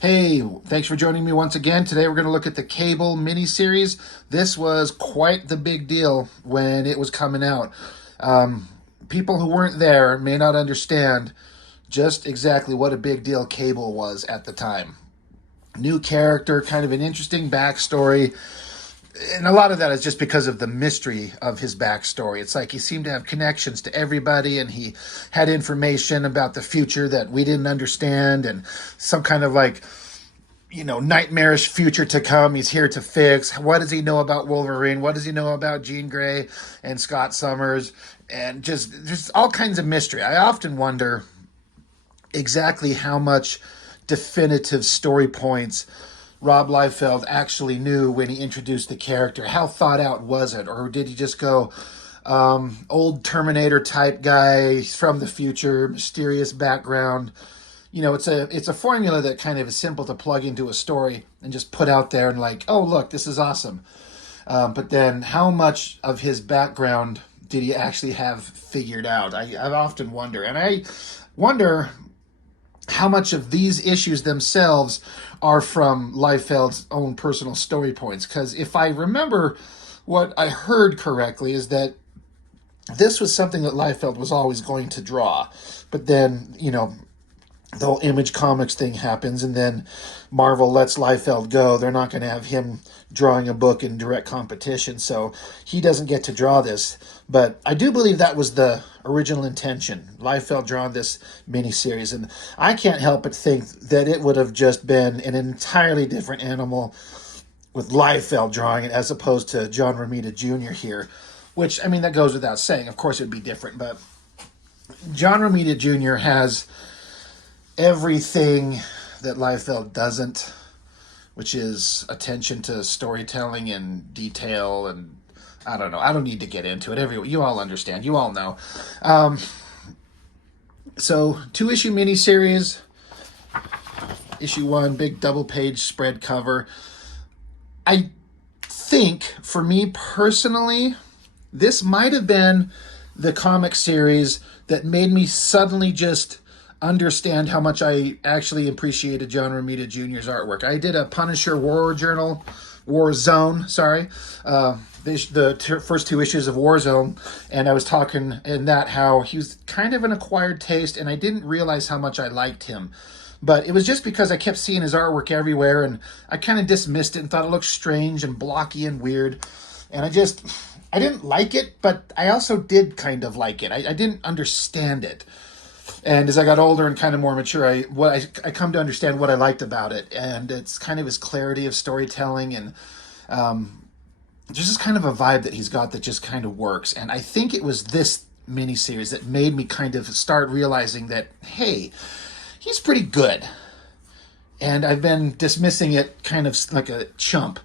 Hey, thanks for joining me once again. Today we're going to look at the Cable miniseries. This was quite the big deal when it was coming out. People who weren't there may not understand just exactly what a big deal Cable was at the time. New character, kind of an interesting backstory. And a lot of that is just because of the mystery of his backstory. It's like he seemed to have connections to everybody, and he had information about the future that we didn't understand, and some kind of nightmarish future to come he's here to fix. What does he know about Wolverine? What does he know about Jean Grey and Scott Summers? And just all kinds of mystery. I often wonder exactly how much definitive story points Rob Liefeld actually knew when he introduced the character. How thought out was it? Or did he just go, old Terminator type guy from the future, mysterious background? You know, it's a formula that kind of is simple to plug into a story and just put out there and like, oh, look, this is awesome. But then how much of his background did he actually have figured out? I often wonder. And I wonder how much of these issues themselves are from Liefeld's own personal story points. Because if I remember what I heard correctly is that this was something that Liefeld was always going to draw. But then, the whole Image Comics thing happens, and then Marvel lets Liefeld go. They're not going to have him drawing a book in direct competition, so he doesn't get to draw this. But I do believe that was the original intention, Liefeld drawing this miniseries, and I can't help but think that it would have just been an entirely different animal with Liefeld drawing it as opposed to John Romita Jr. here, which, I mean, that goes without saying. Of course it would be different, but John Romita Jr. has everything that Liefeld doesn't, which is attention to storytelling and detail, and I don't know. I don't need to get into it. You all understand. You all know. So 2-issue miniseries. Issue 1, big double-page spread cover. I think, for me personally, this might have been the comic series that made me suddenly just understand how much I actually appreciated John Romita Jr.'s artwork. I did a Punisher War Zone, the first 2 issues of Warzone, and I was talking in that how he was kind of an acquired taste, and I didn't realize how much I liked him. But it was just because I kept seeing his artwork everywhere, and I kind of dismissed it and thought it looked strange and blocky and weird. And I didn't like it, but I also did kind of like it. I didn't understand it. And as I got older and kind of more mature, I come to understand what I liked about it. And it's kind of his clarity of storytelling, and there's just kind of a vibe that he's got that just kind of works. And I think it was this miniseries that made me kind of start realizing that, hey, he's pretty good. And I've been dismissing it kind of like a chump.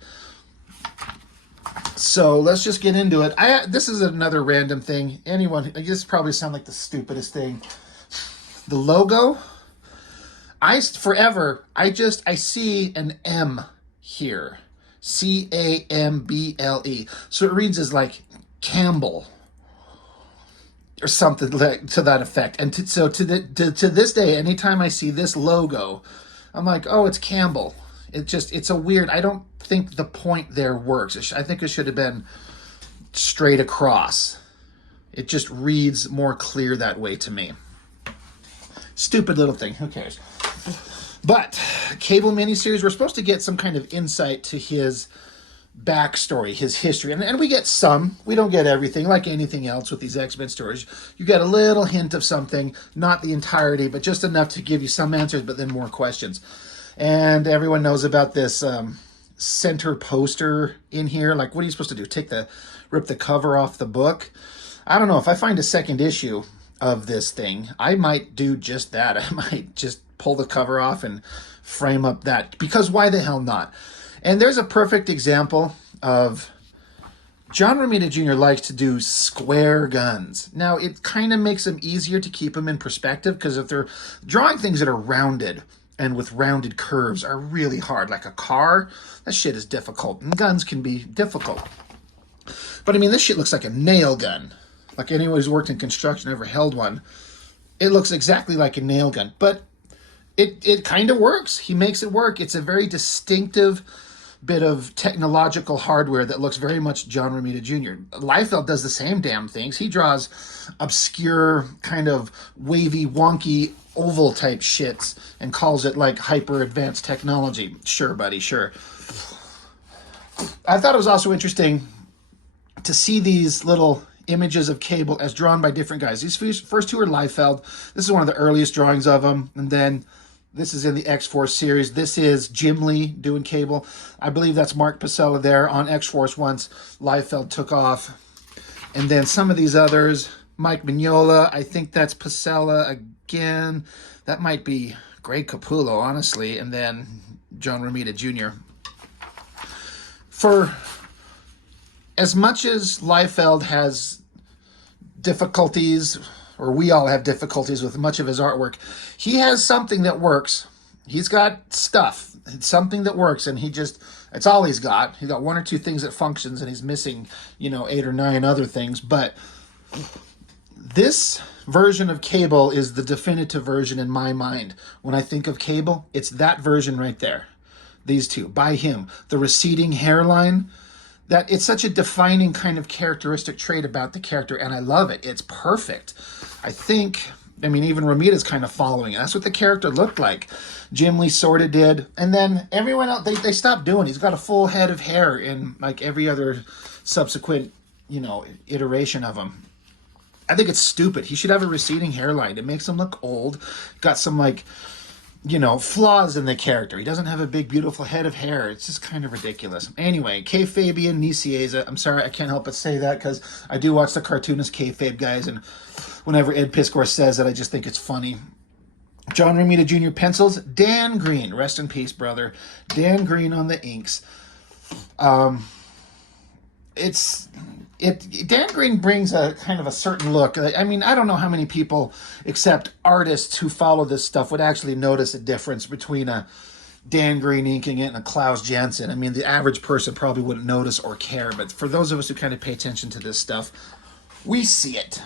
So let's just get into it. This is another random thing. This probably sound like the stupidest thing. The logo, I see an M here. Camble. So it reads as like Campbell or something to that effect. And to this day, anytime I see this logo, I'm like, oh, it's Campbell. It's a weird, I don't think the point there works. I think it should have been straight across. It just reads more clear that way to me. Stupid little thing. Who cares? But Cable miniseries, we're supposed to get some kind of insight to his backstory, his history. And we get some. We don't get everything, like anything else with these X-Men stories. You get a little hint of something, not the entirety, but just enough to give you some answers, but then more questions. And everyone knows about this center poster in here. Like, what are you supposed to do? Rip the cover off the book? I don't know. If I find a second issue of this thing, I might do just that. I might just pull the cover off and frame up that, because why the hell not? And there's a perfect example of John Romita Jr. likes to do square guns. Now, it kind of makes them easier to keep them in perspective, because if they're drawing things that are rounded and with rounded curves are really hard, like a car, that shit is difficult, and guns can be difficult. But I mean, this shit looks like a nail gun. Like anyone who's worked in construction ever held one, it looks exactly like a nail gun. But It kind of works. He makes it work. It's a very distinctive bit of technological hardware that looks very much John Romita Jr. Liefeld does the same damn things. He draws obscure, kind of wavy, wonky, oval type shits and calls it like hyper advanced technology. Sure, buddy, sure. I thought it was also interesting to see these little images of Cable as drawn by different guys. These first two are Liefeld. This is one of the earliest drawings of him. And then this is in the X-Force series. This is Jim Lee doing Cable. I believe that's Mark Pacella there on X-Force once Liefeld took off. And then some of these others, Mike Mignola, I think that's Pacella again. That might be Greg Capullo, honestly. And then John Romita Jr. For as much as Liefeld has difficulties, or we all have difficulties with much of his artwork, he has something that works. He's got stuff. It's something that works, and it's all he's got. He's got one or two things that functions, and he's missing, 8 or 9 other things. But this version of Cable is the definitive version in my mind. When I think of Cable, it's that version right there. These two, by him. The receding hairline, that it's such a defining kind of characteristic trait about the character, and I love it. It's perfect. Even Romita's kind of following it. That's what the character looked like. Jim Lee sort of did. And then everyone else, they stopped doing it. He's got a full head of hair in like every other subsequent, iteration of him. I think it's stupid. He should have a receding hairline. It makes him look old. Got some flaws in the character. He doesn't have a big, beautiful head of hair. It's just kind of ridiculous. Anyway, Kayfabian Nicieza. I'm sorry, I can't help but say that because I do watch the cartoonist Kayfabe guys, and whenever Ed Piskor says it, I just think it's funny. John Romita Jr. pencils. Dan Green. Rest in peace, brother. Dan Green on the inks. Dan Green brings a kind of a certain look. I don't know how many people, except artists who follow this stuff, would actually notice a difference between a Dan Green inking it and a Klaus Janson. The average person probably wouldn't notice or care, but for those of us who kind of pay attention to this stuff, we see it.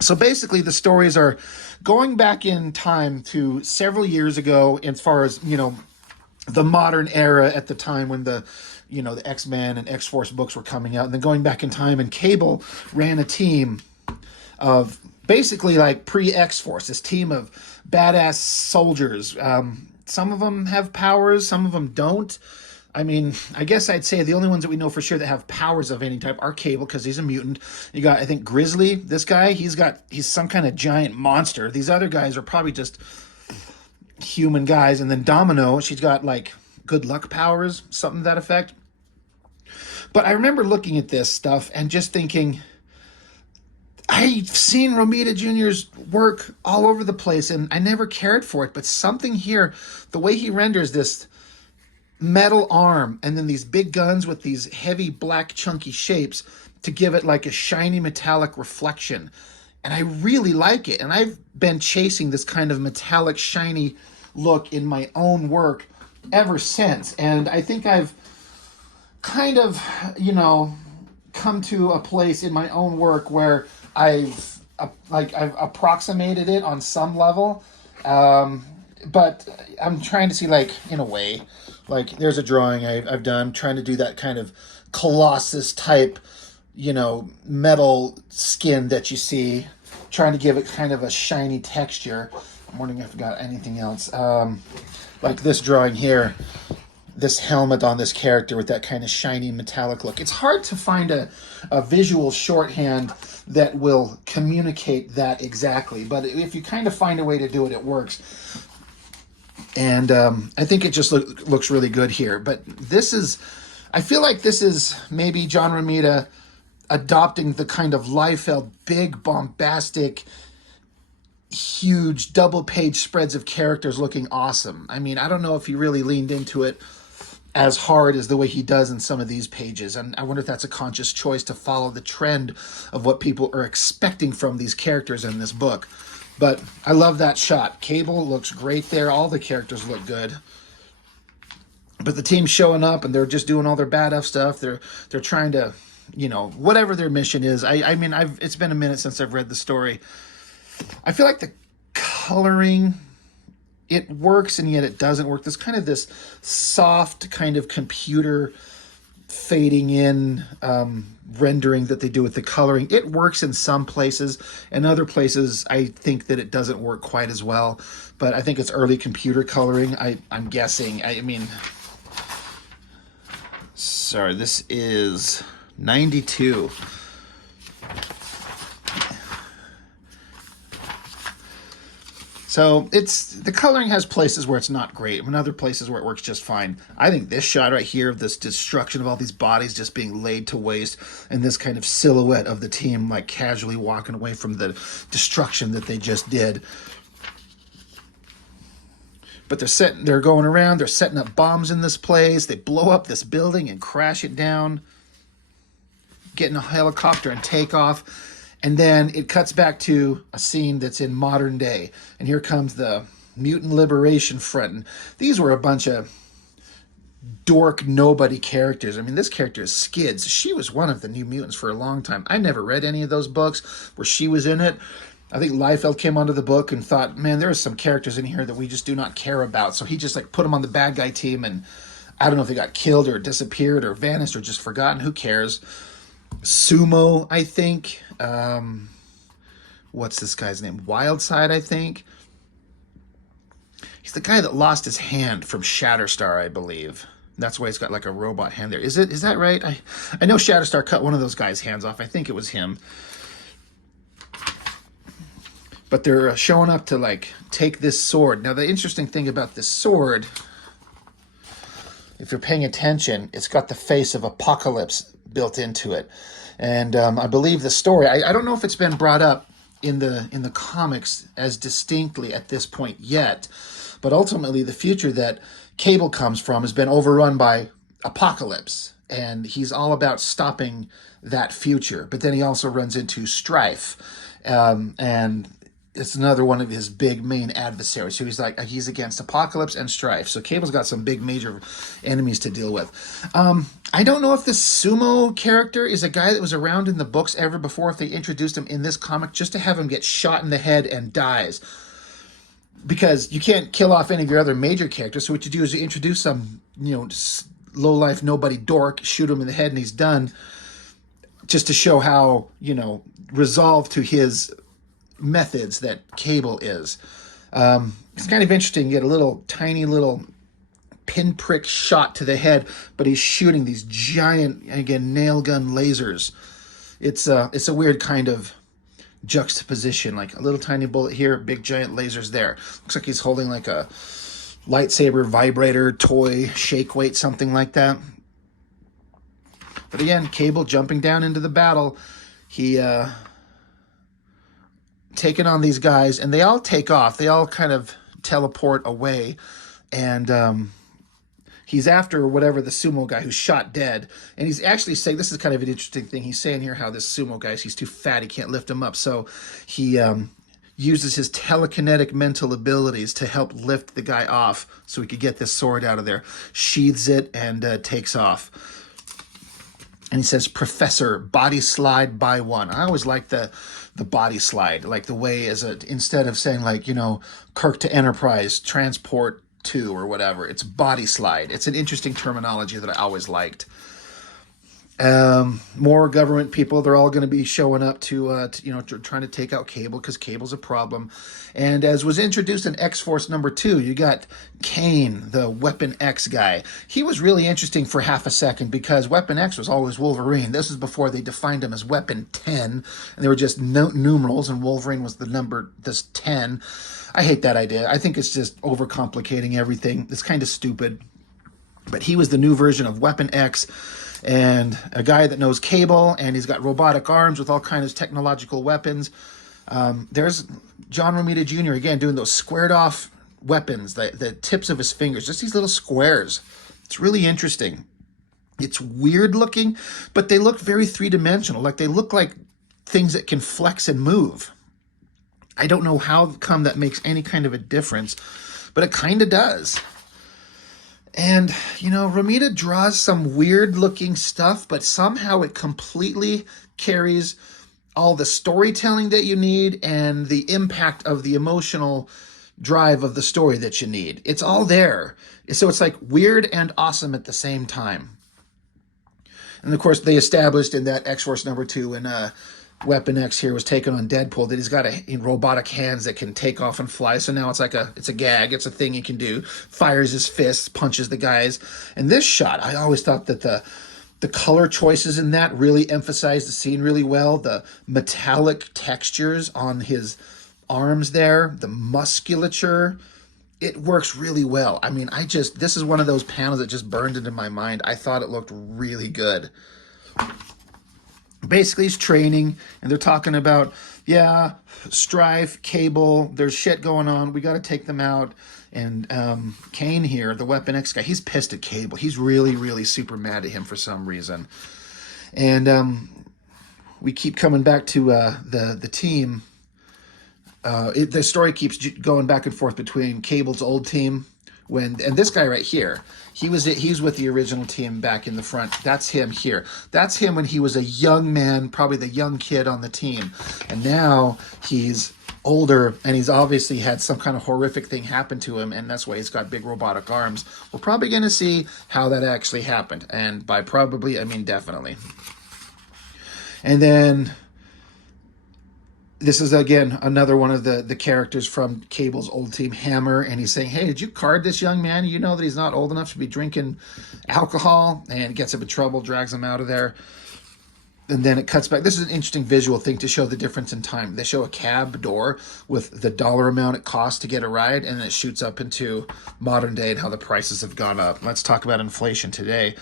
So basically, the stories are going back in time to several years ago as far as, the modern era at the time when the X-Men and X-Force books were coming out, and then going back in time, and Cable ran a team of basically like pre-X-Force, this team of badass soldiers. Some of them have powers, some of them don't. I guess I'd say the only ones that we know for sure that have powers of any type are Cable, because he's a mutant. You got, I think, Grizzly, this guy, he's some kind of giant monster. These other guys are probably just human guys. And then Domino, she's got like good luck powers, something to that effect. But I remember looking at this stuff and just thinking, I've seen Romita Jr.'s work all over the place, and I never cared for it. But something here, the way he renders this metal arm and then these big guns with these heavy black chunky shapes to give it like a shiny metallic reflection. And I really like it. And I've been chasing this kind of metallic shiny look in my own work ever since. And I think I've kind of, come to a place in my own work where I've approximated it on some level. But I'm trying to see, in a way, there's a drawing I've done trying to do that kind of Colossus type, metal skin that you see, trying to give it kind of a shiny texture. I'm wondering if I've got anything else. Like this drawing here, this helmet on this character with that kind of shiny metallic look. It's hard to find a visual shorthand that will communicate that exactly, but if you kind of find a way to do it, it works. And I think it just looks really good here. But I feel like this is maybe John Romita adopting the kind of Liefeld big, bombastic, huge double-page spreads of characters looking awesome. I don't know if he really leaned into it as hard as the way he does in some of these pages. And I wonder if that's a conscious choice to follow the trend of what people are expecting from these characters in this book. But I love that shot. Cable looks great there. All the characters look good. But the team's showing up and they're just doing all their badass stuff. They're trying to, whatever their mission is. It's been a minute since I've read the story. I feel like the coloring it works and yet it doesn't work. There's kind of this soft kind of computer fading in rendering that they do with the coloring. It works in some places, and other places I think that it doesn't work quite as well. But I think it's early computer coloring. I'm guessing. I mean, sorry, this is 92. So the coloring has places where it's not great, and other places where it works just fine. I think this shot right here of this destruction of all these bodies just being laid to waste, and this kind of silhouette of the team like casually walking away from the destruction that they just did. But they're going around, they're setting up bombs in this place, they blow up this building and crash it down, get in a helicopter and take off. And then it cuts back to a scene that's in modern day. And here comes the Mutant Liberation Front. And these were a bunch of dork nobody characters. I mean, this character is Skids. She was one of the New Mutants for a long time. I never read any of those books where she was in it. I think Liefeld came onto the book and thought, man, there are some characters in here that we just do not care about. So he just like put them on the bad guy team, and I don't know if they got killed or disappeared or vanished or just forgotten. Who cares? Sumo, I think. What's this guy's name? Wildside, I think. He's the guy that lost his hand from Shatterstar, I believe. That's why he's got like a robot hand there. Is that right? I know Shatterstar cut one of those guys' hands off. I think it was him. But they're showing up to like take this sword. Now the interesting thing about this sword, if you're paying attention, it's got the face of Apocalypse built into it. And I believe the story, I don't know if it's been brought up in the comics as distinctly at this point yet, but ultimately the future that Cable comes from has been overrun by Apocalypse, and he's all about stopping that future. But then he also runs into Strife, and it's another one of his big main adversaries. So he's against Apocalypse and Strife. So Cable's got some big major enemies to deal with. I don't know if this Sumo character is a guy that was around in the books ever before, if they introduced him in this comic just to have him get shot in the head and dies. Because you can't kill off any of your other major characters, so what you do is you introduce some, low-life nobody dork, shoot him in the head and he's done, just to show how, resolved to his methods that Cable is. It's kind of interesting. You get a tiny little pinprick shot to the head, but he's shooting these giant, again, nail gun lasers. It's a weird kind of juxtaposition, like a little tiny bullet here, big giant lasers there. Looks like he's holding like a lightsaber vibrator toy, shake weight, something like that. But again, Cable jumping down into the battle. He taking on these guys, and they all take off. They all kind of teleport away, and he's after whatever the sumo guy who's shot dead. And he's actually saying, this is kind of an interesting thing. He's saying here how this sumo guy, he's too fat, he can't lift him up. So he uses his telekinetic mental abilities to help lift the guy off so he could get this sword out of there, sheathes it, and takes off. And he says, Professor, body slide by one. I always like the body slide, like the way instead of saying like, Kirk to Enterprise, transport to, or whatever, it's body slide. It's an interesting terminology that I always liked. More government people, they're all going to be showing up to trying to take out Cable, because Cable's a problem. And as was introduced in X-Force number 2, you got Kane, the Weapon X guy. He was really interesting for half a second, because Weapon X was always Wolverine. This is before they defined him as Weapon 10, and they were just numerals, and Wolverine was this 10. I hate that idea. I think it's just overcomplicating everything. It's kind of stupid. But he was the new version of Weapon X, and a guy that knows Cable, and he's got robotic arms with all kinds of technological weapons. There's John Romita Jr. again doing those squared off weapons, the tips of his fingers, just these little squares. It's really interesting. It's weird looking, but they look very three-dimensional. Like they look like things that can flex and move. I don't know how come that makes any kind of a difference, but it kind of does. And, Romita draws some weird-looking stuff, but somehow it completely carries all the storytelling that you need and the impact of the emotional, drive of the story that you need. It's all there. So it's like weird and awesome at the same time. And of course, they established in that X-Force #2 when Weapon X here was taken on Deadpool that he's got robotic hands that can take off and fly. So now it's like it's a gag. It's a thing he can do. Fires his fists, punches the guys. And this shot, I always thought that the color choices in that really emphasized the scene really well. The metallic textures on his arms there, the musculature, it works really well. I mean, this is one of those panels that just burned into my mind. I thought it looked really good. Basically, he's training, and they're talking about, yeah, Strife, Cable, there's shit going on. We got to take them out. And Kane here, the Weapon X guy, he's pissed at Cable. He's really, really super mad at him for some reason. And we keep coming back to the team. The story keeps going back and forth between Cable's old team and this guy right here. He's with the original team back in the front. That's him here. That's him when he was a young man, probably the young kid on the team. And now he's older, and he's obviously had some kind of horrific thing happen to him, and that's why he's got big robotic arms. We're probably going to see how that actually happened. And by probably, I mean definitely. And then this is, again, another one of the characters from Cable's old team, Hammer, and he's saying, hey, did you card this young man? You know that he's not old enough to be drinking alcohol, and gets him in trouble, drags him out of there. And then it cuts back. This is an interesting visual thing to show the difference in time. They show a cab door with the dollar amount it costs to get a ride, and then it shoots up into modern day and how the prices have gone up. Let's talk about inflation today.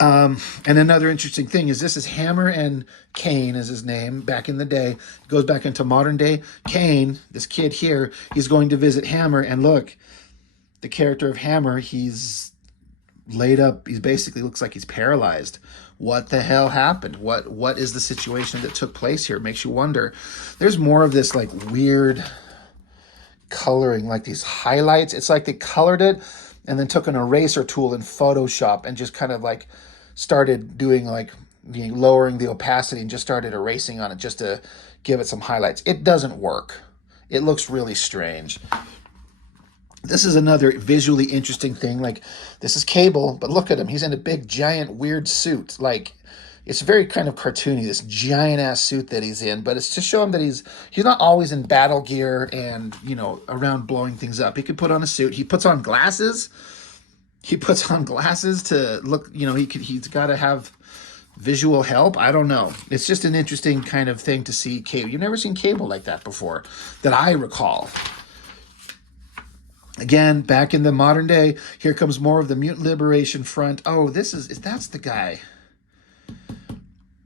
And another interesting thing is this is Hammer and Kane is his name back in the day. It goes back into modern day. Kane, this kid here, he's going to visit Hammer, and look, the character of Hammer, he's laid up. He basically looks like he's paralyzed. What the hell happened? What is the situation that took place here? It makes you wonder. There's more of this like weird coloring, like these highlights. It's like they colored it and then took an eraser tool in Photoshop and just kind of like started doing like lowering the opacity and just started erasing on it just to give it some highlights. It doesn't work. It looks really strange. This is another visually interesting thing. Like, this is Cable, but look at him. He's in a big, giant, weird suit. Like, it's very kind of cartoony, this giant-ass suit that he's in. But it's to show him that he's not always in battle gear and, around blowing things up. He could put on a suit. He puts on glasses. He puts on glasses to look, he's got to have visual help. I don't know. It's just an interesting kind of thing to see Cable. You've never seen Cable like that before, that I recall. Again, back in the modern day, here comes more of the Mutant Liberation Front. Oh, that's the guy.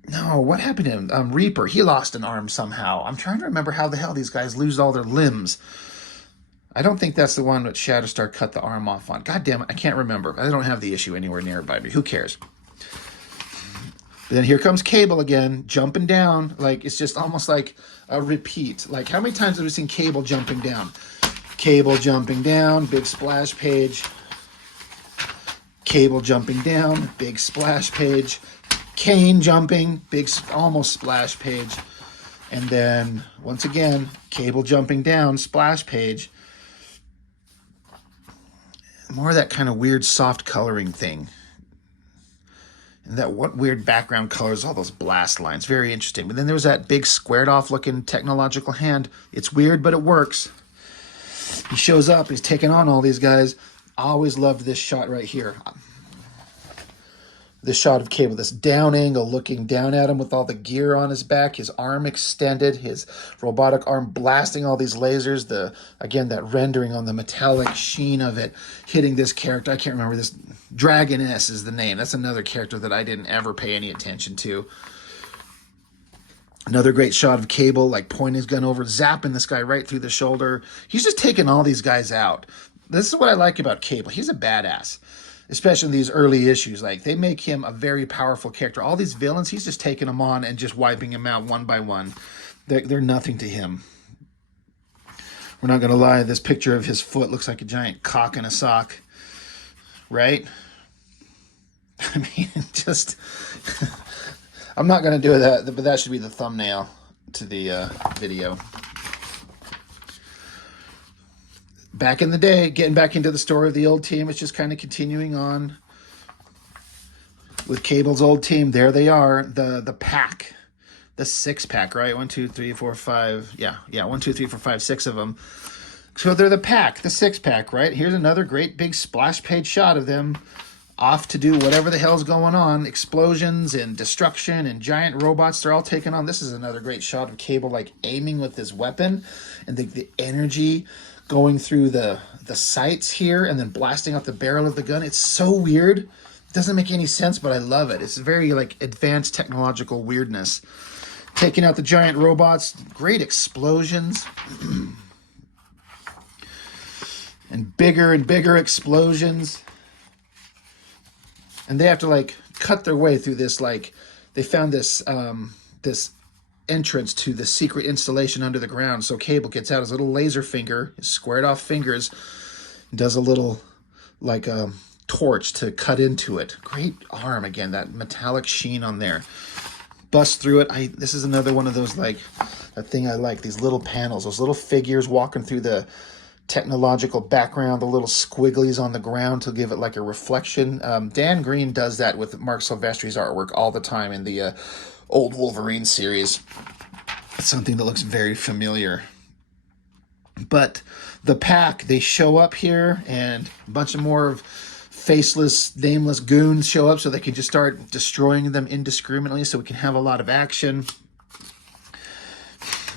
No, what happened to him? Reaper, he lost an arm somehow. I'm trying to remember how the hell these guys lose all their limbs. I don't think that's the one that Shatterstar cut the arm off on. God damn it, I can't remember. I don't have the issue anywhere nearby me. Who cares? But then here comes Cable again, jumping down. Like, it's just almost like a repeat. Like, how many times have we seen Cable jumping down? Cable jumping down, big splash page. Cable jumping down, big splash page. Kane jumping, big almost splash page. And then, once again, Cable jumping down, splash page. More of that kind of weird soft coloring thing. And that what weird background colors, all those blast lines. Very interesting. But then there was that big squared off looking technological hand. It's weird, but it works. He shows up. He's taking on all these guys. I always loved this shot right here. This shot of Cable, this down angle looking down at him with all the gear on his back, his arm extended, his robotic arm blasting all these lasers. Again, that rendering on the metallic sheen of it hitting this character. I can't remember this. Dragoness is the name. That's another character that I didn't ever pay any attention to. Another great shot of Cable, like pointing his gun over, zapping this guy right through the shoulder. He's just taking all these guys out. This is what I like about Cable. He's a badass, especially in these early issues. Like, they make him a very powerful character. All these villains, he's just taking them on and just wiping them out one by one. They're nothing to him. We're not going to lie. This picture of his foot looks like a giant cock in a sock. Right? I mean, just... I'm not going to do that, but that should be the thumbnail to the video. back in the day, getting back into the story of the old team, it's just kind of continuing on with Cable's old team. There they are, the pack, the 6-pack, right? 1, 2, 3, 4, 5. Yeah. 1, 2, 3, 4, 5, 6 of them. So they're the pack, the 6-pack, right? Here's another great big splash page shot of them off to do whatever the hell's going on. Explosions and destruction and giant robots they're all taking on. This is another great shot of Cable like aiming with this weapon and the energy going through the sights here and then blasting out the barrel of the gun. It's so weird. It doesn't make any sense, but I love it. It's very like advanced technological weirdness. Taking out the giant robots, great explosions. And bigger explosions. And they have to like cut their way through this, like they found this this entrance to the secret installation under the ground. So Cable gets out his little laser finger, his squared off fingers, does a little like torch to cut into it. Great arm again, that metallic sheen on there. Bust through it. This is another one of those like that thing I like, these little panels, those little figures walking through the technological background, the little squigglies on the ground to give it like a reflection. Dan Green does that with Mark Silvestri's artwork all the time in the old Wolverine series. It's something that looks very familiar. But the pack, they show up here, and a bunch of more of faceless, nameless goons show up so they can just start destroying them indiscriminately so we can have a lot of action.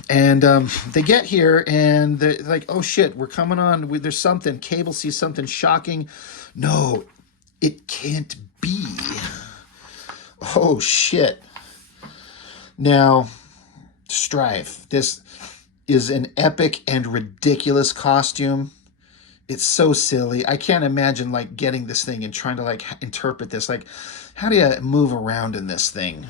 And they get here, and they're like, oh, shit, we're coming on. There's something. Cable sees something shocking. No, it can't be. Oh, shit. Now, Strife. This is an epic and ridiculous costume. It's so silly. I can't imagine, like, getting this thing and trying to, like, interpret this. Like, how do you move around in this thing?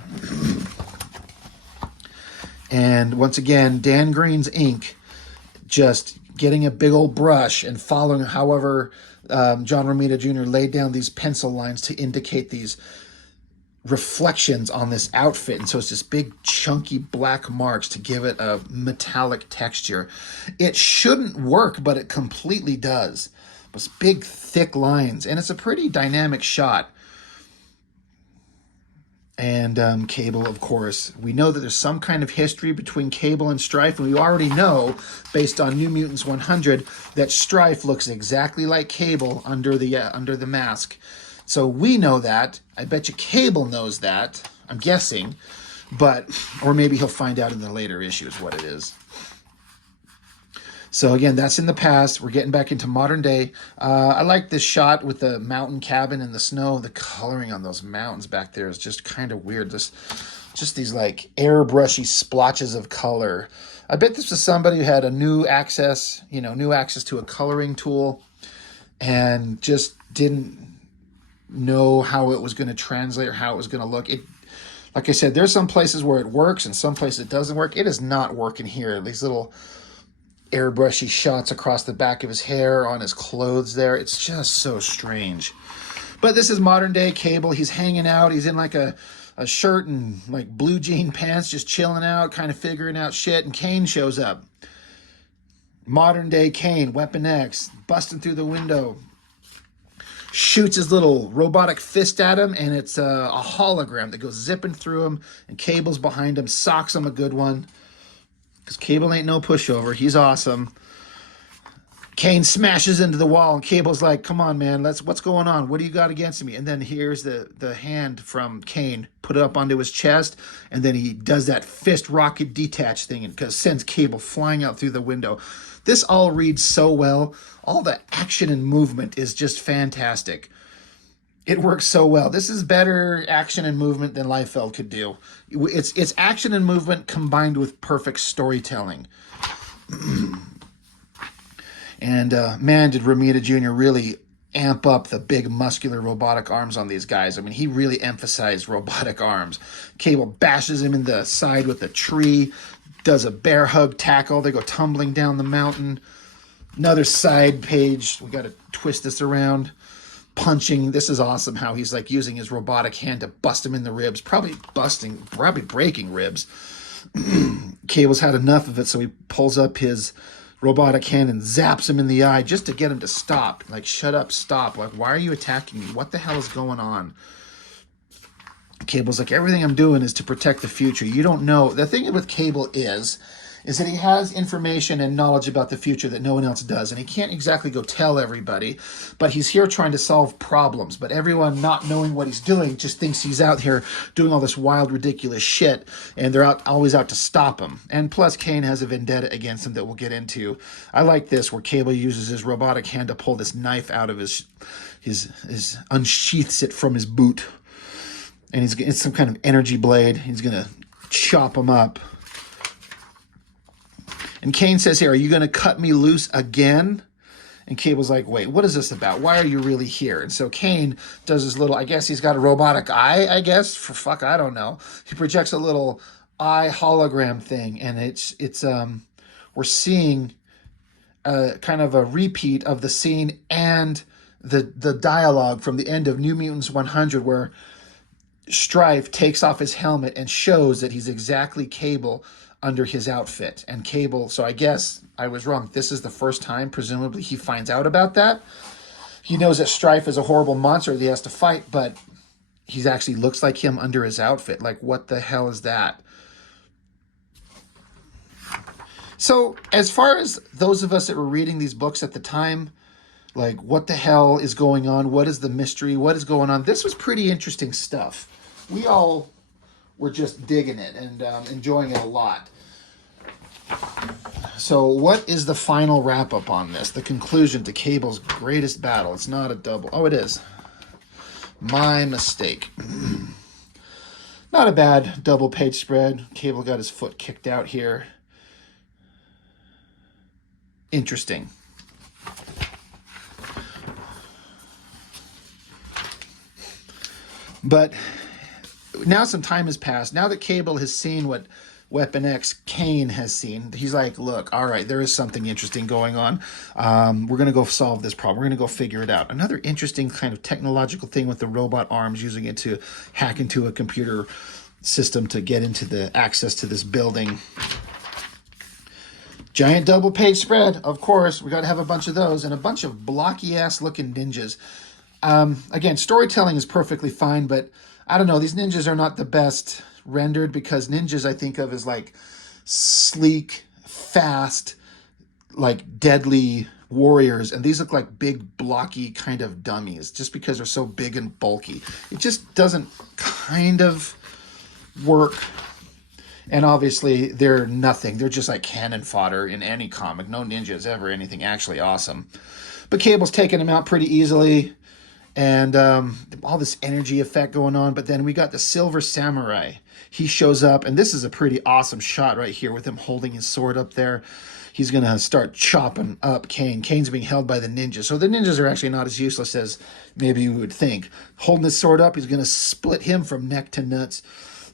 And once again, Dan Green's ink, just getting a big old brush and following however John Romita Jr. laid down these pencil lines to indicate these reflections on this outfit. And so it's this big chunky black marks to give it a metallic texture. It shouldn't work, but it completely does. It's big, thick lines, and it's a pretty dynamic shot. And Cable, of course. We know that there's some kind of history between Cable and Strife, and we already know, based on New Mutants 100, that Strife looks exactly like Cable under the mask. So we know that. I bet you Cable knows that. I'm guessing. Or maybe he'll find out in the later issues what it is. So again, that's in the past. We're getting back into modern day. I like this shot with the mountain cabin in the snow. The coloring on those mountains back there is just kind of weird. Just these like airbrushy splotches of color. I bet this was somebody who had a new access to a coloring tool and just didn't know how it was going to translate or how it was going to look. Like I said, there's some places where it works and some places it doesn't work. It is not working here. These little airbrushy shots across the back of his hair, on his clothes there. It's just so strange. But this is modern day Cable. He's hanging out. He's in like a shirt and like blue jean pants, just chilling out, kind of figuring out shit. And Kane shows up. Modern day Kane, Weapon X, busting through the window. Shoots his little robotic fist at him, and it's a hologram that goes zipping through him. And Cable's behind him, socks him a good one. Because Cable ain't no pushover. He's awesome. Kane smashes into the wall, and Cable's like, come on, man, what's going on? What do you got against me? And then here's the hand from Kane put it up onto his chest, and then he does that fist rocket detach thing and sends Cable flying out through the window. This all reads so well. All the action and movement is just fantastic. It works so well. This is better action and movement than Liefeld could do. It's action and movement combined with perfect storytelling. And man, did Romita Jr. really amp up the big muscular robotic arms on these guys. I mean, he really emphasized robotic arms. Cable bashes him in the side with a tree, does a bear hug tackle. They go tumbling down the mountain. Another side page. We got to twist this around. Punching. This is awesome how he's like using his robotic hand to bust him in the ribs. Probably breaking ribs. Cable's had enough of it, so he pulls up his robotic hand and zaps him in the eye just to get him to stop. Like, shut up, stop. Like, why are you attacking me? What the hell is going on? Cable's like, everything I'm doing is to protect the future. You don't know. The thing with Cable is that he has information and knowledge about the future that no one else does. And he can't exactly go tell everybody, but he's here trying to solve problems. But everyone not knowing what he's doing just thinks he's out here doing all this wild, ridiculous shit. And they're always out to stop him. And plus, Kane has a vendetta against him that we'll get into. I like this, where Cable uses his robotic hand to pull this knife out of his unsheaths it from his boot. And it's some kind of energy blade. He's going to chop him up. And Kane says here, are you going to cut me loose again? And Cable's like, wait, what is this about? Why are you really here? And so Kane does his little, I guess he's got a robotic eye, I guess. For fuck, I don't know. He projects a little eye hologram thing. And we're seeing kind of a repeat of the scene and the dialogue from the end of New Mutants 100, where Strife takes off his helmet and shows that he's exactly Cable under his outfit. And Cable, so I guess I was wrong. This is the first time, presumably, he finds out about that. He knows that Strife is a horrible monster that he has to fight, but he actually looks like him under his outfit. Like, what the hell is that? So, as far as those of us that were reading these books at the time, like, what the hell is going on? What is the mystery? What is going on? This was pretty interesting stuff. We all were just digging it and enjoying it a lot. So what is the final wrap-up on this? The conclusion to Cable's greatest battle. It's not a double. Oh, it is. My mistake. Not a bad double page spread. Cable got his foot kicked out here. Interesting. But now some time has passed. Now that Cable has seen what Weapon X Kane has seen, he's like, look, all right, there is something interesting going on. We're going to go solve this problem. We're going to go figure it out. Another interesting kind of technological thing with the robot arms, using it to hack into a computer system to get into the access to this building. Giant double page spread, of course. We got to have a bunch of those, and a bunch of blocky ass looking ninjas. Again, storytelling is perfectly fine, but I don't know, these ninjas are not the best rendered, because ninjas I think of as like sleek, fast, like deadly warriors, and these look like big, blocky kind of dummies just because they're so big and bulky. It just doesn't kind of work. And obviously they're nothing. They're just like cannon fodder in any comic. No ninja is ever anything actually awesome. But Cable's taking him out pretty easily. And all this energy effect going on. But then we got the Silver Samurai. He shows up, and this is a pretty awesome shot right here with him holding his sword up there. He's going to start chopping up Kane. Kane's being held by the ninjas. So the ninjas are actually not as useless as maybe you would think. Holding his sword up, he's going to split him from neck to nuts.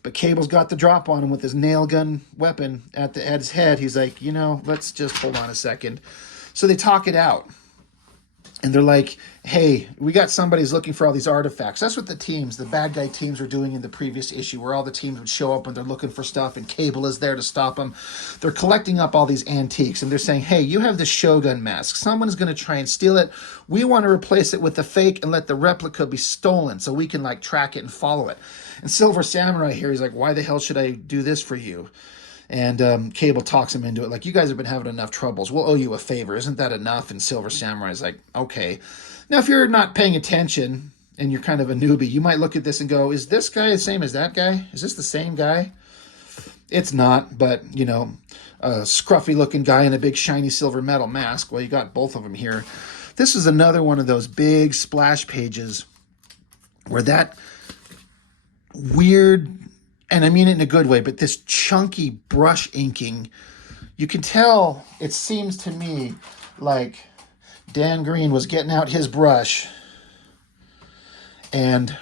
But Cable's got the drop on him with his nail gun weapon at his head. He's like, you know, let's just hold on a second. So they talk it out. And they're like, hey, we got somebody's looking for all these artifacts. That's what the bad guy teams were doing in the previous issue, where all the teams would show up and they're looking for stuff, and Cable is there to stop them. They're collecting up all these antiques, and they're saying, hey, you have this Shogun mask. Someone's going to try and steal it. We want to replace it with the fake and let the replica be stolen so we can, like, track it and follow it. And Silver Samurai here, he's like, why the hell should I do this for you? And Cable talks him into it, like, you guys have been having enough troubles. We'll owe you a favor. Isn't that enough? And Silver Samurai's like, okay. Now, if you're not paying attention and you're kind of a newbie, you might look at this and go, is this guy the same as that guy? Is this the same guy? It's not, but, you know, a scruffy-looking guy in a big shiny silver metal mask. Well, you got both of them here. This is another one of those big splash pages where that weird, and I mean it in a good way, but this chunky brush inking, you can tell, it seems to me like Dan Green was getting out his brush and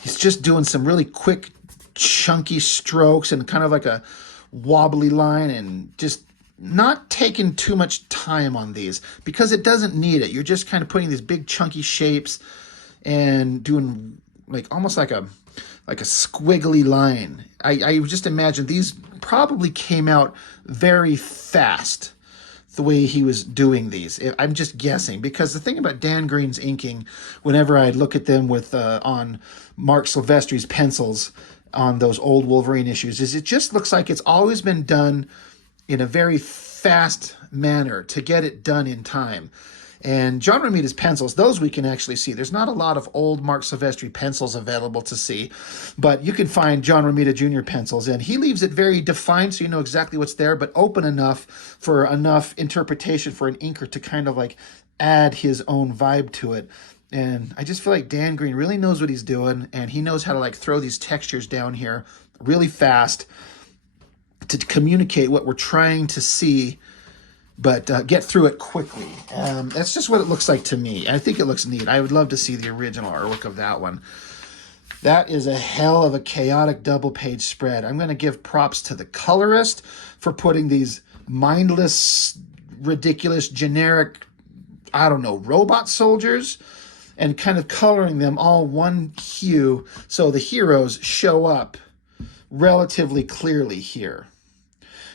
he's just doing some really quick, chunky strokes and kind of like a wobbly line, and just not taking too much time on these because it doesn't need it. You're just kind of putting these big chunky shapes and doing like almost like a squiggly line. I just imagine these probably came out very fast. the way he was doing these. I'm just guessing, because the thing about Dan Green's inking, whenever I look at them with on Mark Silvestri's pencils on those old Wolverine issues, is it just looks like it's always been done in a very fast manner to get it done in time. And John Romita's pencils, those we can actually see. There's not a lot of old Mark Silvestri pencils available to see, but you can find John Romita Jr. pencils, and he leaves it very defined so you know exactly what's there, but open enough for enough interpretation for an inker to kind of like add his own vibe to it. And I just feel like Dan Green really knows what he's doing, and he knows how to like throw these textures down here really fast to communicate what we're trying to see, but get through it quickly. That's just what it looks like to me. I think it looks neat. I would love to see the original artwork of that one. That is a hell of a chaotic double-page spread. I'm going to give props to the colorist for putting these mindless, ridiculous, generic, I don't know, robot soldiers and kind of coloring them all one hue so the heroes show up relatively clearly here.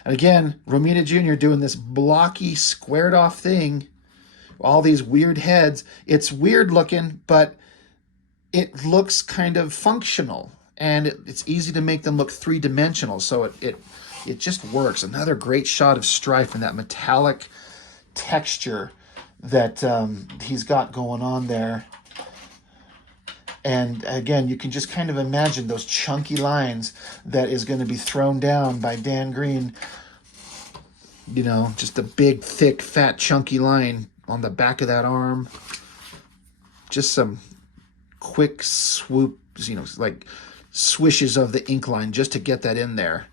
And again, Romita Jr. doing this blocky, squared-off thing, all these weird heads. It's weird looking, but it looks kind of functional, and it's easy to make them look three-dimensional, so it just works. Another great shot of Strife and that metallic texture that he's got going on there. And again, you can just kind of imagine those chunky lines that is going to be thrown down by Dan Green. You know, just a big, thick, fat, chunky line on the back of that arm. Just some quick swoops, you know, like swishes of the ink line just to get that in there.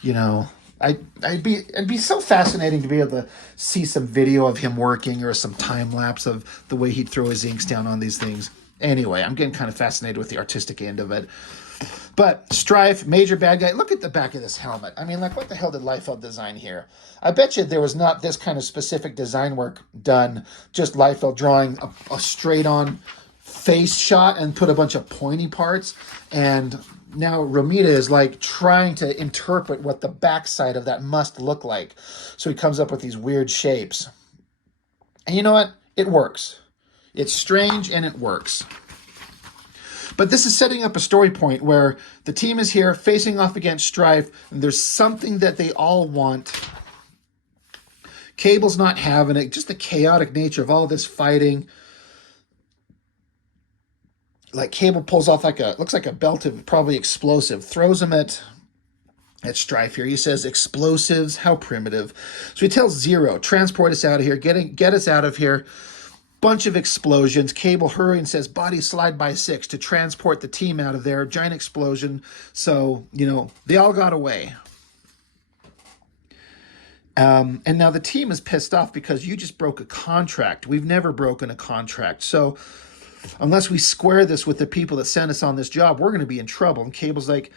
You know, it'd be so fascinating to be able to see some video of him working or some time lapse of the way he'd throw his inks down on these things. Anyway, I'm getting kind of fascinated with the artistic end of it. But Strife, major bad guy. Look at the back of this helmet. I mean, like, what the hell did Liefeld design here? I bet you there was not this kind of specific design work done, just Liefeld drawing a straight-on face shot and put a bunch of pointy parts. And now Romita is, like, trying to interpret what the backside of that must look like. So he comes up with these weird shapes. And you know what? It works. It's strange, and it works. But this is setting up a story point where the team is here facing off against Strife, and there's something that they all want. Cable's not having it, just the chaotic nature of all this fighting. Like, Cable pulls off looks like a belt of probably explosive, throws him at Strife here. He says, explosives, how primitive. So he tells Zero, transport us out of here, get us out of here. Bunch of explosions. Cable hurry and says, body slide by 6 to transport the team out of there. Giant explosion. So, you know, they all got away. And now the team is pissed off because you just broke a contract. We've never broken a contract. So unless we square this with the people that sent us on this job, we're going to be in trouble. And Cable's like,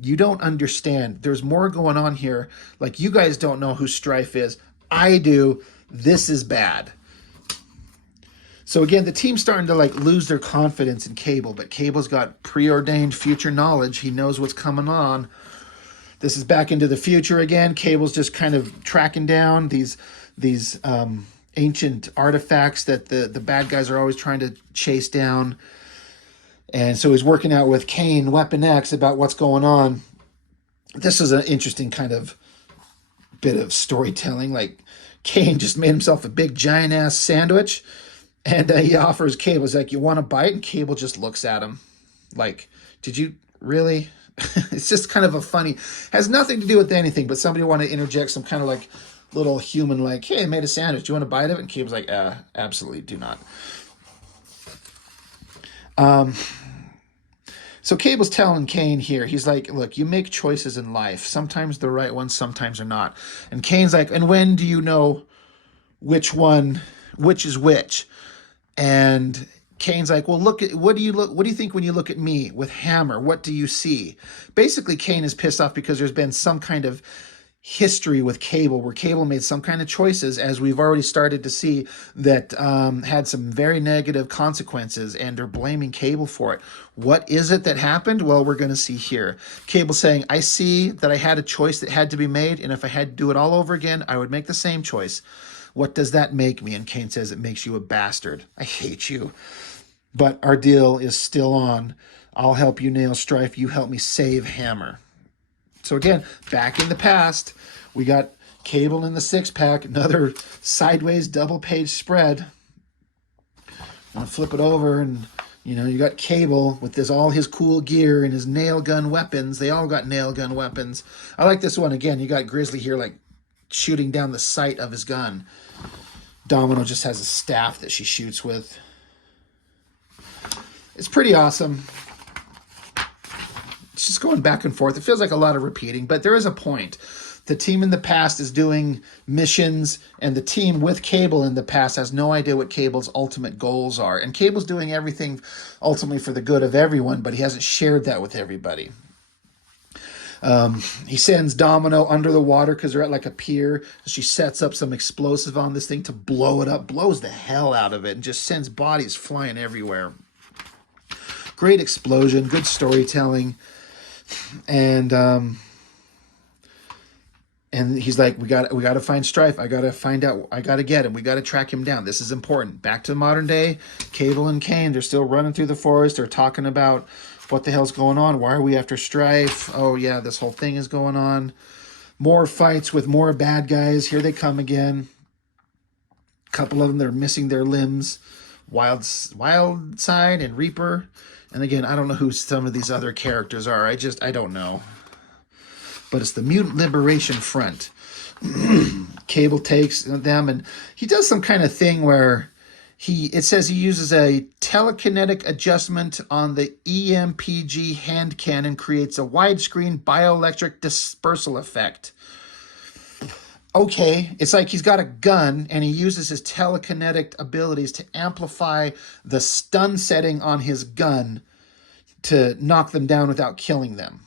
you don't understand. There's more going on here. Like, you guys don't know who Strife is. I do. This is bad. So again, the team's starting to like lose their confidence in Cable, but Cable's got preordained future knowledge. He knows what's coming on. This is back into the future again. Cable's just kind of tracking down these ancient artifacts that the bad guys are always trying to chase down. And so he's working out with Kane, Weapon X, about what's going on. This is an interesting kind of bit of storytelling. Like, Kane just made himself a big giant-ass sandwich, and he offers Cable, he's like, you want a bite? And Cable just looks at him like, did you really? It's just kind of a funny, has nothing to do with anything, but somebody want to interject some kind of like little human, like, hey, I made a sandwich. Do you want a bite of it? And Cable's like, absolutely do not. So Cable's telling Kane here, he's like, look, you make choices in life. Sometimes they're right ones, sometimes they're not. And Kane's like, and when do you know which is which? And Kane's like, well, what do you think when you look at me with Hammer? What do you see? Basically, Kane is pissed off because there's been some kind of history with Cable where Cable made some kind of choices, as we've already started to see, that had some very negative consequences, and are blaming Cable for it. What is it that happened? Well, we're going to see here. Cable saying, I see that I had a choice that had to be made, and if I had to do it all over again, I would make the same choice. What does that make me? And Cain says, it makes you a bastard. I hate you. But our deal is still on. I'll help you nail Strife. You help me save Hammer. So again, back in the past, we got Cable in the 6-pack, another sideways double-page spread. I'm going to flip it over, and you got Cable with all his cool gear and his nail gun weapons. They all got nail gun weapons. I like this one. Again, you got Grizzly here like shooting down the sight of his gun. Domino just has a staff that she shoots with. It's pretty awesome. It's just going back and forth. It feels like a lot of repeating, but there is a point. The team in the past is doing missions, and the team with Cable in the past has no idea what Cable's ultimate goals are. And Cable's doing everything ultimately for the good of everyone, but he hasn't shared that with everybody. He sends Domino under the water because they're at like a pier. She sets up some explosive on this thing to blow it up, blows the hell out of it, and just sends bodies flying everywhere. Great explosion, good storytelling. And he's like, we got to find Strife. I got to find out. I got to get him. We got to track him down. This is important. Back to modern day, Cable and Cain, they're still running through the forest. They're talking about what the hell's going on. Why are we after Strife? Oh, yeah, this whole thing is going on. More fights with more bad guys. Here they come again. A couple of them, they're missing their limbs. Wild Side and Reaper. And again, I don't know who some of these other characters are. I don't know. But it's the Mutant Liberation Front. Cable takes them, and he does some kind of thing where it says he uses a telekinetic adjustment on the EMPG hand cannon, creates a widescreen bioelectric dispersal effect. Okay, it's like he's got a gun, and he uses his telekinetic abilities to amplify the stun setting on his gun to knock them down without killing them.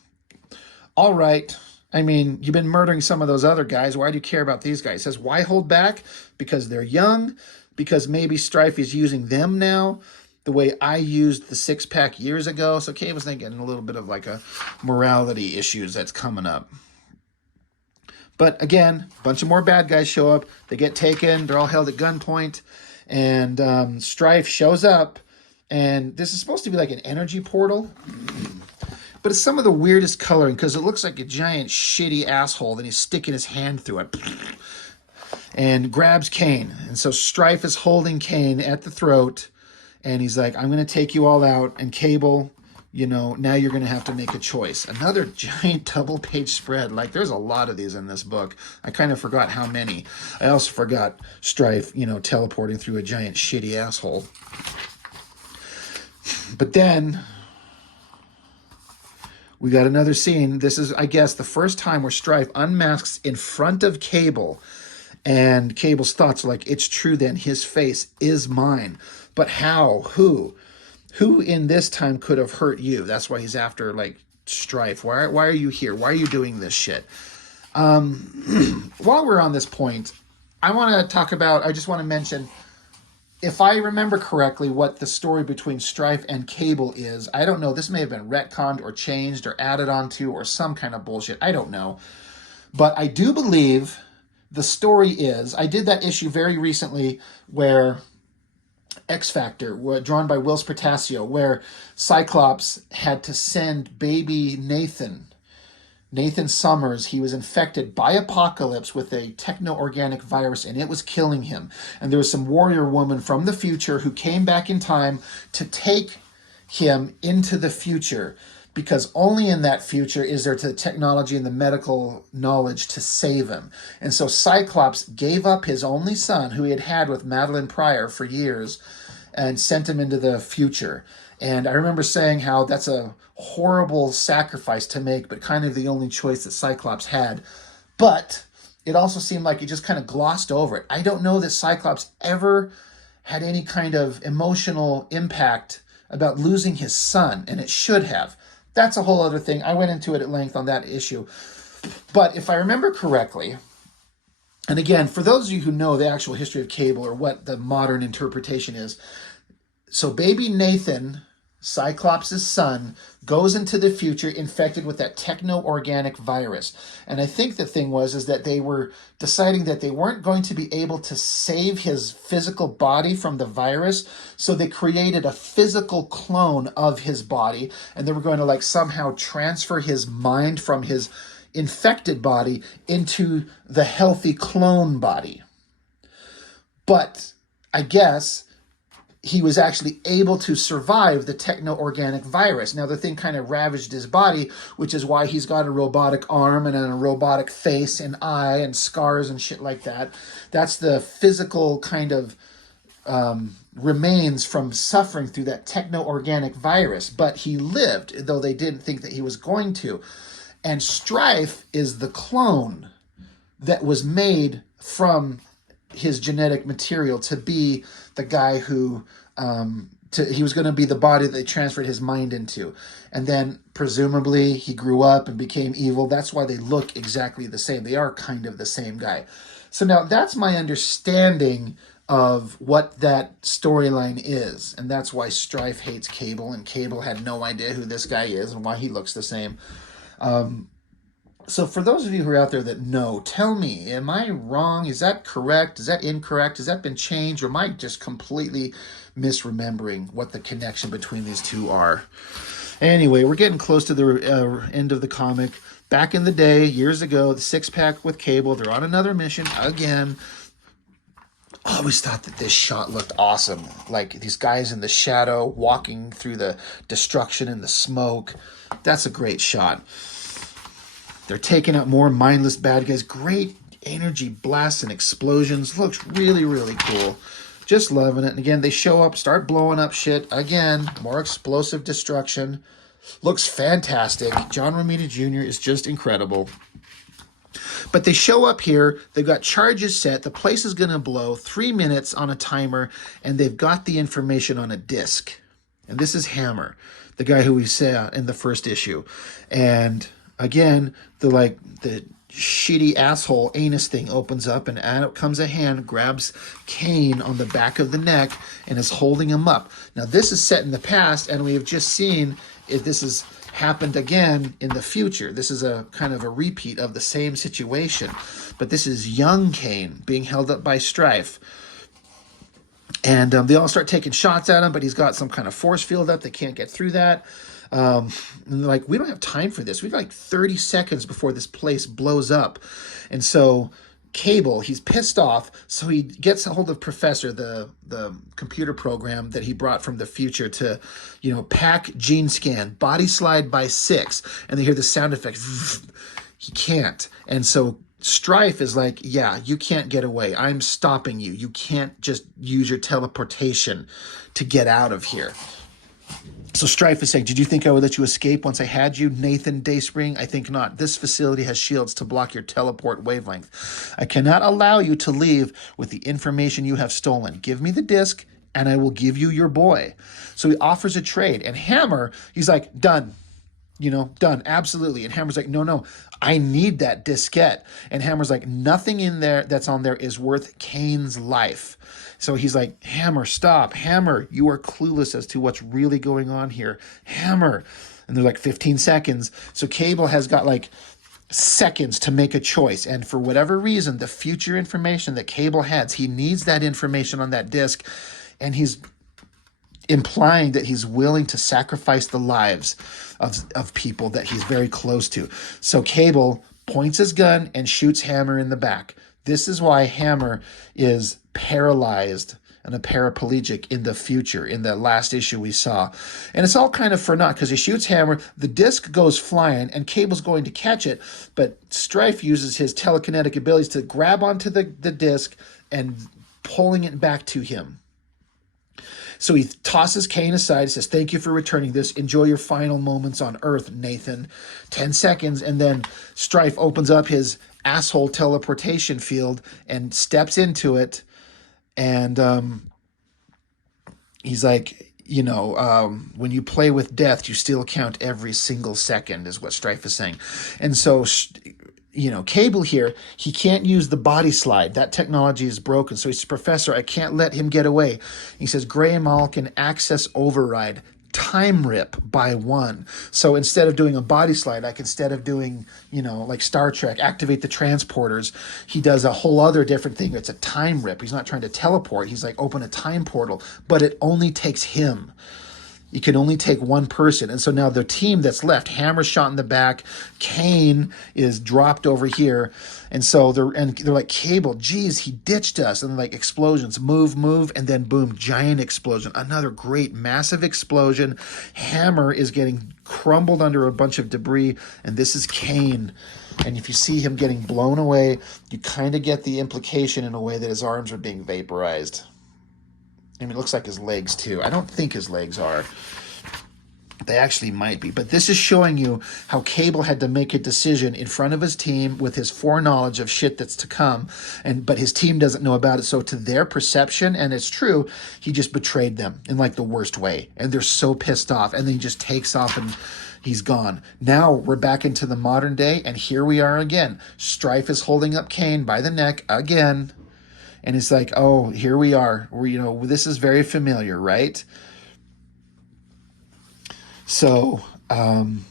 All right. I mean, you've been murdering some of those other guys. Why do you care about these guys? He says, why hold back? Because they're young? Because maybe Strife is using them now the way I used the 6-pack years ago? So Cave was thinking a little bit of like a morality issues that's coming up. But again, a bunch of more bad guys show up. They get taken. They're all held at gunpoint. And Strife shows up. And this is supposed to be like an energy portal. But it's some of the weirdest coloring because it looks like a giant shitty asshole. Then he's sticking his hand through it and grabs Cain. And so Strife is holding Cain at the throat. And he's like, I'm going to take you all out. And Cable, now you're going to have to make a choice. Another giant double-page spread. Like, there's a lot of these in this book. I kind of forgot how many. I also forgot Strife, teleporting through a giant shitty asshole. But then we got another scene. This is, I guess, the first time where Strife unmasks in front of Cable. And Cable's thoughts are like, it's true then, his face is mine. But how? Who? Who in this time could have hurt you? That's why he's after, like, Strife. Why are you here? Why are you doing this shit? While we're on this point, I just want to mention, if I remember correctly, what the story between Strife and Cable is. I don't know. This may have been retconned or changed or added onto or some kind of bullshit. I don't know. But I do believe the story is, I did that issue very recently where X Factor, drawn by Whilce Portacio, where Cyclops had to send baby Nathan Summers. He was infected by Apocalypse with a techno-organic virus, and it was killing him. And there was some warrior woman from the future who came back in time to take him into the future, because only in that future is there the technology and the medical knowledge to save him. And so Cyclops gave up his only son, who he had had with Madeline Pryor for years, and sent him into the future. And I remember saying how that's a horrible sacrifice to make, but kind of the only choice that Cyclops had. But it also seemed like he just kind of glossed over it. I don't know that Cyclops ever had any kind of emotional impact about losing his son, and it should have. That's a whole other thing. I went into it at length on that issue. But if I remember correctly, and again, for those of you who know the actual history of Cable or what the modern interpretation is, so baby Nathan Cyclops' son, goes into the future infected with that techno-organic virus. And I think the thing was is that they were deciding that they weren't going to be able to save his physical body from the virus, so they created a physical clone of his body, and they were going to like somehow transfer his mind from his infected body into the healthy clone body. But I guess he was actually able to survive the techno-organic virus. Now, the thing kind of ravaged his body, which is why he's got a robotic arm and a robotic face and eye and scars and shit like that. That's the physical kind of remains from suffering through that techno-organic virus. But he lived, though they didn't think that he was going to. And Strife is the clone that was made from his genetic material to be the guy who he was going to be the body that they transferred his mind into. And then presumably he grew up and became evil. That's why they look exactly the same. They are kind of the same guy. So now that's my understanding of what that storyline is. And that's why Strife hates Cable, and Cable had no idea who this guy is and why he looks the same. So for those of you who are out there that know, tell me, am I wrong? Is that correct? Is that incorrect? Has that been changed? Or am I just completely misremembering what the connection between these two are? Anyway, we're getting close to the end of the comic. Back in the day, years ago, the six-pack with Cable, they're on another mission again. I always thought that this shot looked awesome. Like these guys in the shadow walking through the destruction and the smoke. That's a great shot. They're taking out more mindless bad guys. Great energy blasts and explosions. Looks really, really cool. Just loving it. And again, they show up, start blowing up shit. Again, more explosive destruction. Looks fantastic. John Romita Jr. is just incredible. But they show up here. They've got charges set. The place is going to blow. 3 minutes on a timer. And they've got the information on a disc. And this is Hammer, the guy who we saw in the first issue. And again, the shitty asshole anus thing opens up, and out comes a hand, grabs Kane on the back of the neck, and is holding him up. Now, this is set in the past, and we have just seen if this has happened again in the future. This is a kind of a repeat of the same situation, but this is young Kane being held up by Strife. And they all start taking shots at him, but he's got some kind of force field up. They can't get through that. And they're like, we don't have time for this. We've got like 30 seconds before this place blows up. And so Cable, he's pissed off, so he gets a hold of Professor, the computer program that he brought from the future to, pack gene scan, body slide by 6, and they hear the sound effect. He can't. And so Strife is like, yeah, you can't get away. I'm stopping you. You can't just use your teleportation to get out of here. So Strife is saying, did you think I would let you escape once I had you, Nathan Dayspring? I think not. This facility has shields to block your teleport wavelength. I cannot allow you to leave with the information you have stolen. Give me the disc, and I will give you your boy. So he offers a trade. And Hammer, he's like, done. Done. Absolutely. And Hammer's like, no, I need that diskette. And Hammer's like, nothing in there that's on there is worth Kane's life. So he's like, Hammer, stop. Hammer, you are clueless as to what's really going on here. Hammer. And they're like 15 seconds. So Cable has got like seconds to make a choice. And for whatever reason, the future information that Cable has, he needs that information on that disc. And he's implying that he's willing to sacrifice the lives of people that he's very close to. So Cable points his gun and shoots Hammer in the back. This is why Hammer is paralyzed and a paraplegic in the future, in the last issue we saw. And it's all kind of for naught, because he shoots Hammer, the disc goes flying, and Cable's going to catch it, but Strife uses his telekinetic abilities to grab onto the disc and pulling it back to him. So he tosses Kane aside, says, thank you for returning this. Enjoy your final moments on Earth, Nathan. 10 seconds, and then Strife opens up his asshole teleportation field and steps into it. And he's like, when you play with death, you still count every single second, is what Strife is saying. And so Cable here, he can't use the body slide. That technology is broken. So he says, Professor, I can't let him get away. He says, Graham All can access override. time rip by 1. So instead of doing a body slide, like instead of doing, like Star Trek, activate the transporters, he does a whole other different thing. It's a time rip. He's not trying to teleport. He's like, open a time portal, but it only takes him. You can only take one person. And so now the team that's left, Hammer's shot in the back, Kane is dropped over here. And so they're like, Cable, geez, he ditched us. And like explosions, move, and then boom, giant explosion. Another great massive explosion. Hammer is getting crumbled under a bunch of debris. And this is Kane. And if you see him getting blown away, you kind of get the implication in a way that his arms are being vaporized. I mean, it looks like his legs, too. I don't think his legs are. They actually might be. But this is showing you how Cable had to make a decision in front of his team with his foreknowledge of shit that's to come. But his team doesn't know about it. So to their perception, and it's true, he just betrayed them in like the worst way. And they're so pissed off. And then he just takes off and he's gone. Now we're back into the modern day. And here we are again. Strife is holding up Kane by the neck again. And it's like, oh, here we are. This is very familiar, right? So, and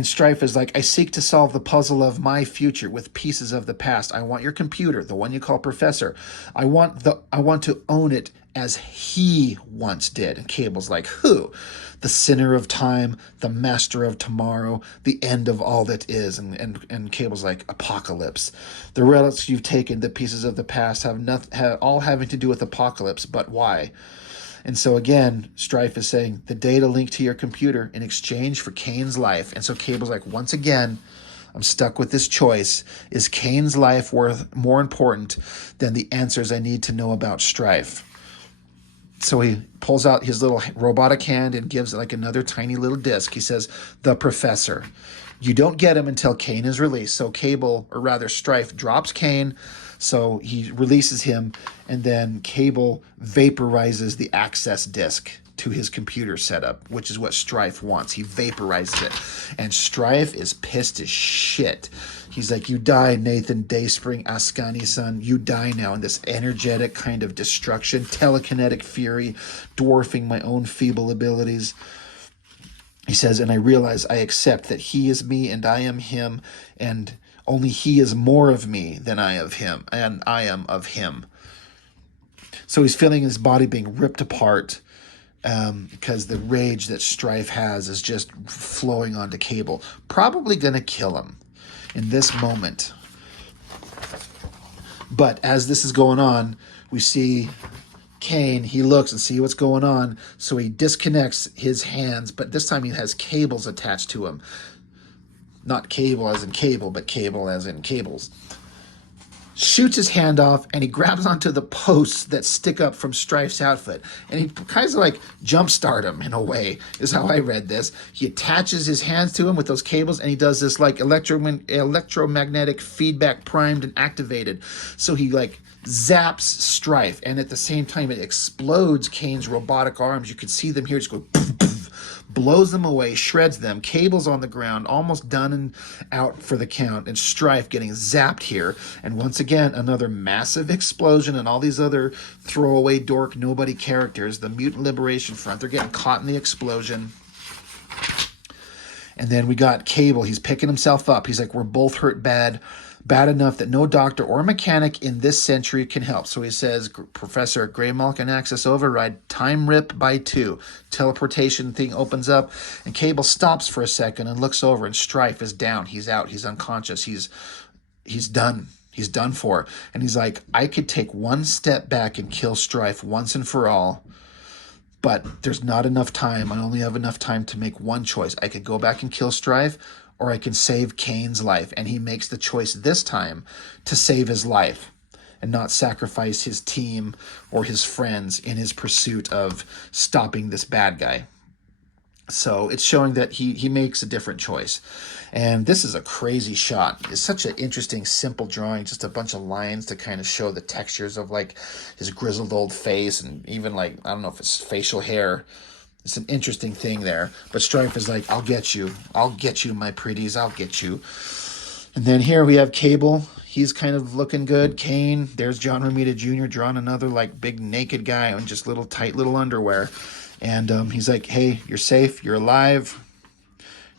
Strife is like, I seek to solve the puzzle of my future with pieces of the past. I want your computer, the one you call Professor. I want to own it as he once did. And Cable's like, who? The sinner of time, the master of tomorrow, the end of all that is. And Cable's like, Apocalypse. The relics you've taken, the pieces of the past, have all having to do with Apocalypse, but why? And so again, Strife is saying, the data linked to your computer in exchange for Kane's life. And so Cable's like, once again, I'm stuck with this choice. Is Kane's life more important than the answers I need to know about Strife? So he pulls out his little robotic hand and gives like another tiny little disc. He says, the Professor. You don't get him until Kane is released. So Cable, or rather Strife, drops Kane. So he releases him, and then Cable vaporizes the access disk to his computer setup, which is what Strife wants. He vaporizes it. And Strife is pissed as shit. He's like, you die, Nathan Dayspring Ascani-san. You die now in this energetic kind of destruction, telekinetic fury, dwarfing my own feeble abilities. He says, and I realize I accept that he is me and I am him, and only he is more of me than I of him, and I am of him. So he's feeling his body being ripped apart because the rage that Strife has is just flowing onto Cable. Probably going to kill him in this moment. But as this is going on, we see Kane, he looks and see what's going on, so he disconnects his hands, but this time he has cables attached to him. Not cable as in cable, but cable as in cables. Shoots his hand off, and he grabs onto the posts that stick up from Strife's outfit. And he kind of like jumpstart him in a way, is how I read this. He attaches his hands to him with those cables, and he does this like electromagnetic feedback primed and activated. So he like zaps Strife, and at the same time it explodes Kane's robotic arms. You could see them here just go poof, poof, blows them away, shreds them. Cable's on the ground, almost done and out for the count, and Strife getting zapped here. And once again, another massive explosion, and all these other throwaway dork nobody characters, the Mutant Liberation Front, they're getting caught in the explosion. And then we got Cable. He's picking himself up. He's like, we're both hurt bad enough that no doctor or mechanic in this century can help. So he says, Professor, Grey Malkin access override, time rip by 2. Teleportation thing opens up, and Cable stops for a second and looks over, and Strife is down. He's out. He's unconscious. He's done. He's done for. And he's like, I could take one step back and kill Strife once and for all, but there's not enough time. I only have enough time to make one choice. I could go back and kill Strife, or I can save Kane's life. And he makes the choice this time to save his life and not sacrifice his team or his friends in his pursuit of stopping this bad guy. So it's showing that he makes a different choice. And this is a crazy shot. It's such an interesting, simple drawing, just a bunch of lines to kind of show the textures of like his grizzled old face, and even like, I don't know if it's facial hair. It's an interesting thing there. But Strife is like, I'll get you, my pretties, I'll get you. And then here we have Cable. he's kind of looking good. Kane, there's John Romita Jr. drawing another like big naked guy in just little tight little underwear. And he's like, hey, you're safe, you're alive.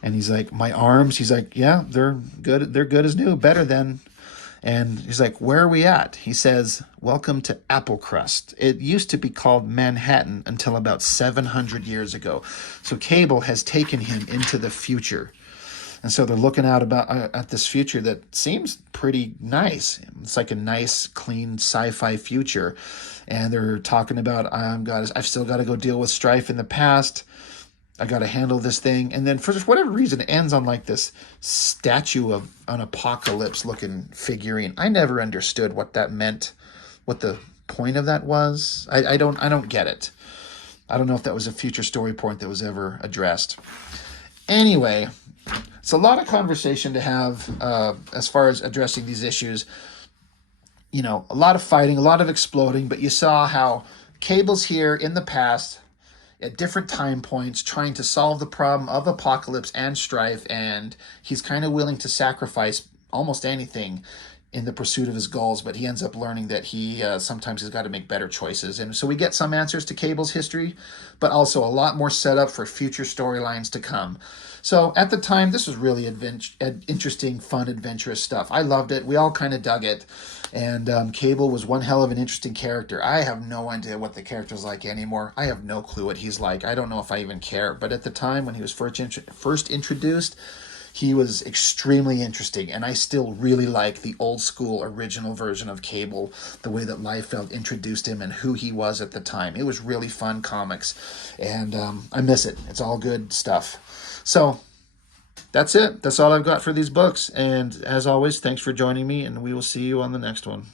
And he's like, my arms. He's like, yeah, they're good. They're good as new, better than. And he's like, where are we at? He says, welcome to Apple Crust. It used to be called Manhattan until about 700 years ago. So Cable has taken him into the future. And so they're looking out at this future that seems pretty nice. It's like a nice, clean sci-fi future. And they're talking about, I've still got to go deal with Strife in the past. I got to handle this thing. And then for whatever reason, it ends on like this statue of an apocalypse looking figurine. I never understood what that meant, what the point of that was. I don't get it. I don't know if that was a future story point that was ever addressed. Anyway, it's a lot of conversation to have as far as addressing these issues. You know, a lot of fighting, a lot of exploding, but you saw how Cable's here in the past at different time points trying to solve the problem of Apocalypse and Strife, and he's kind of willing to sacrifice almost anything in the pursuit of his goals, but he ends up learning that he sometimes has got to make better choices. And so we get some answers to Cable's history, but also a lot more setup for future storylines to come. So at the time, this was really interesting, fun, adventurous stuff. I loved it. We all kind of dug it. And Cable was one hell of an interesting character. I have no idea what the character's like anymore. I have no clue what he's like. I don't know if I even care. But at the time when he was first introduced, he was extremely interesting. And I still really like the old school original version of Cable, the way that Liefeld introduced him and who he was at the time. It was really fun comics. And I miss it. It's all good stuff. So that's it. That's all I've got for these books. And as always, thanks for joining me, and we will see you on the next one.